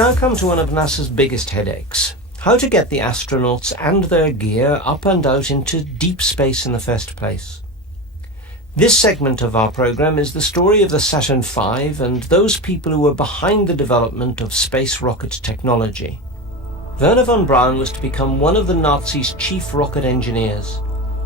now come to one of NASA's biggest headaches: how to get the astronauts and their gear up and out into deep space in the first place. This segment of our program is the story of the Saturn V and those people who were behind the development of space rocket technology. Wernher von Braun was to become one of the Nazis' chief rocket engineers,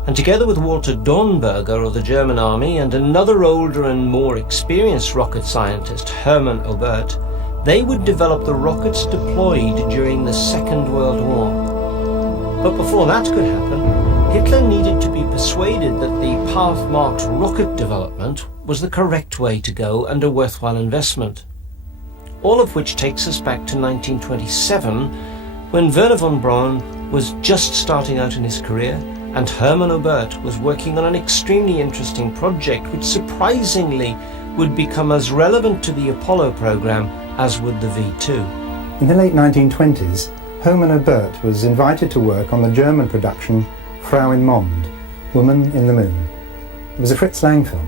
and together with Walter Dornberger of the German army and another older and more experienced rocket scientist, Hermann Oberth, they would develop the rockets deployed during the Second World War. But before that could happen, Hitler needed to be persuaded that the path-marked rocket development was the correct way to go and a worthwhile investment. All of which takes us back to 1927, when Wernher von Braun was just starting out in his career, and Hermann Oberth was working on an extremely interesting project which surprisingly would become as relevant to the Apollo program as would the V2. In the late 1920s, Hermann Oberth was invited to work on the German production Frau im Mond, Woman in the Moon. It was a Fritz Lang film,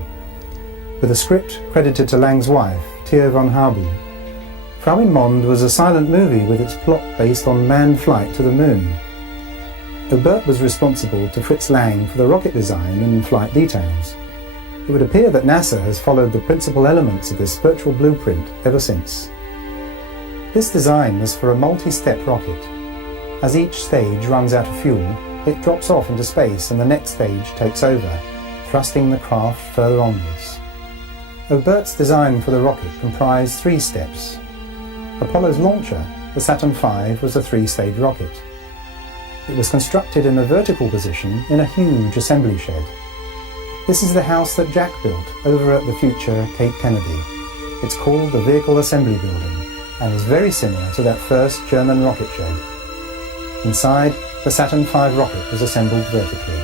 with a script credited to Lang's wife, Theo von Harbou. Frau im Mond was a silent movie with its plot based on manned flight to the moon. Oberth was responsible to Fritz Lang for the rocket design and flight details. It would appear that NASA has followed the principal elements of this virtual blueprint ever since. This design was for a multi-step rocket. As each stage runs out of fuel, it drops off into space and the next stage takes over, thrusting the craft further onwards. Oberth's design for the rocket comprised 3 steps. Apollo's launcher, the Saturn V, was a 3-stage rocket. It was constructed in a vertical position in a huge assembly shed. This is the house that Jack built over at the future Cape Kennedy. It's called the Vehicle Assembly Building and is very similar to that first German rocket shed. Inside, the Saturn V rocket was assembled vertically.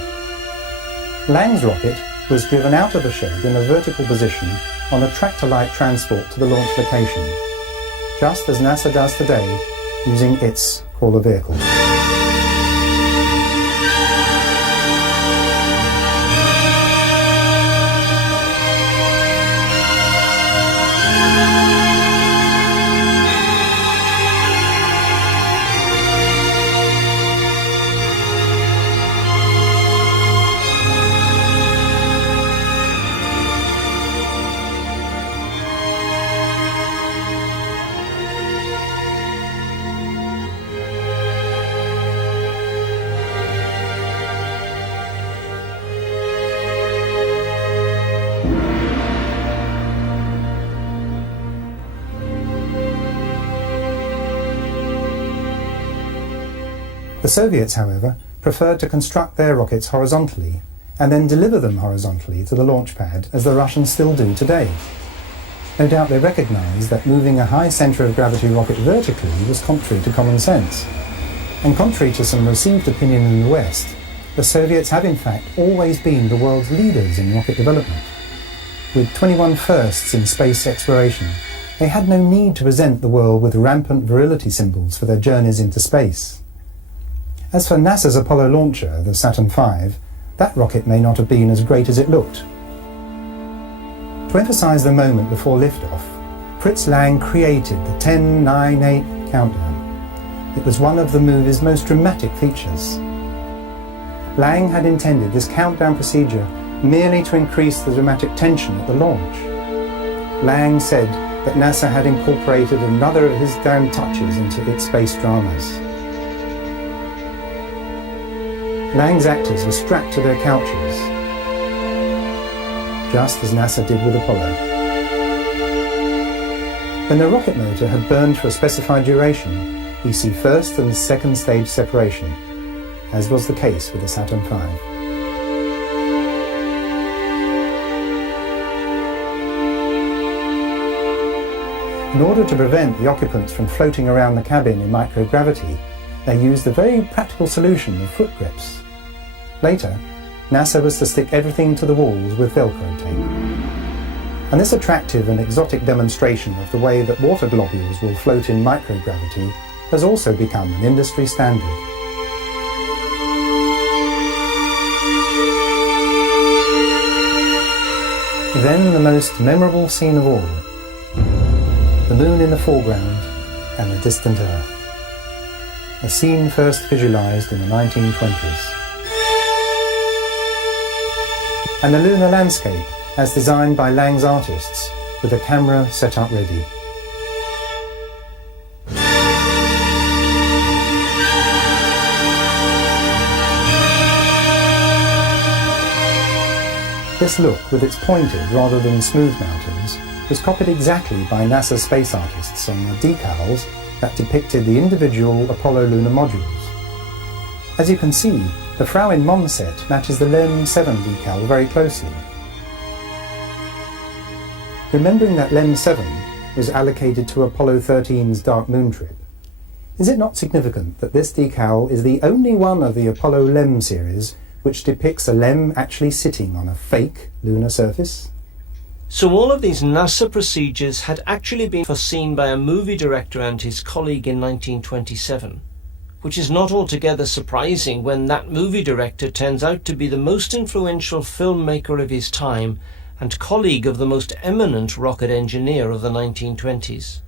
Lang's rocket was driven out of the shed in a vertical position on a tractor-light transport to the launch location, just as NASA does today using its crawler vehicle. The Soviets, however, preferred to construct their rockets horizontally and then deliver them horizontally to the launch pad, as the Russians still do today. No doubt they recognized that moving a high centre of gravity rocket vertically was contrary to common sense. And contrary to some received opinion in the West, the Soviets have in fact always been the world's leaders in rocket development. With 21 firsts in space exploration, they had no need to present the world with rampant virility symbols for their journeys into space. As for NASA's Apollo launcher, the Saturn V, that rocket may not have been as great as it looked. To emphasize the moment before liftoff, Fritz Lang created the 10-9-8 countdown. It was one of the movie's most dramatic features. Lang had intended this countdown procedure merely to increase the dramatic tension at the launch. Lang said that NASA had incorporated another of his damn touches into its space dramas. Lang's actors were strapped to their couches, just as NASA did with Apollo. When the rocket motor had burned for a specified duration, we see first and second stage separation, as was the case with the Saturn V. In order to prevent the occupants from floating around the cabin in microgravity, they used the very practical solution of foot grips. Later, NASA was to stick everything to the walls with Velcro tape. And this attractive and exotic demonstration of the way that water globules will float in microgravity has also become an industry standard. Then the most memorable scene of all. The moon in the foreground and the distant Earth. A scene first visualised in the 1920s. And a lunar landscape as designed by Lang's artists, with a camera set up ready. This look, with its pointed rather than smooth mountains, was copied exactly by NASA space artists on the decals that depicted the individual Apollo lunar modules. As you can see, the Frau in Mond set matches the LEM 7 decal very closely. Remembering that LEM 7 was allocated to Apollo 13's Dark Moon trip, is it not significant that this decal is the only one of the Apollo LEM series which depicts a LEM actually sitting on a fake lunar surface? So all of these NASA procedures had actually been foreseen by a movie director and his colleague in 1927, which is not altogether surprising when that movie director turns out to be the most influential filmmaker of his time and colleague of the most eminent rocket engineer of the 1920s.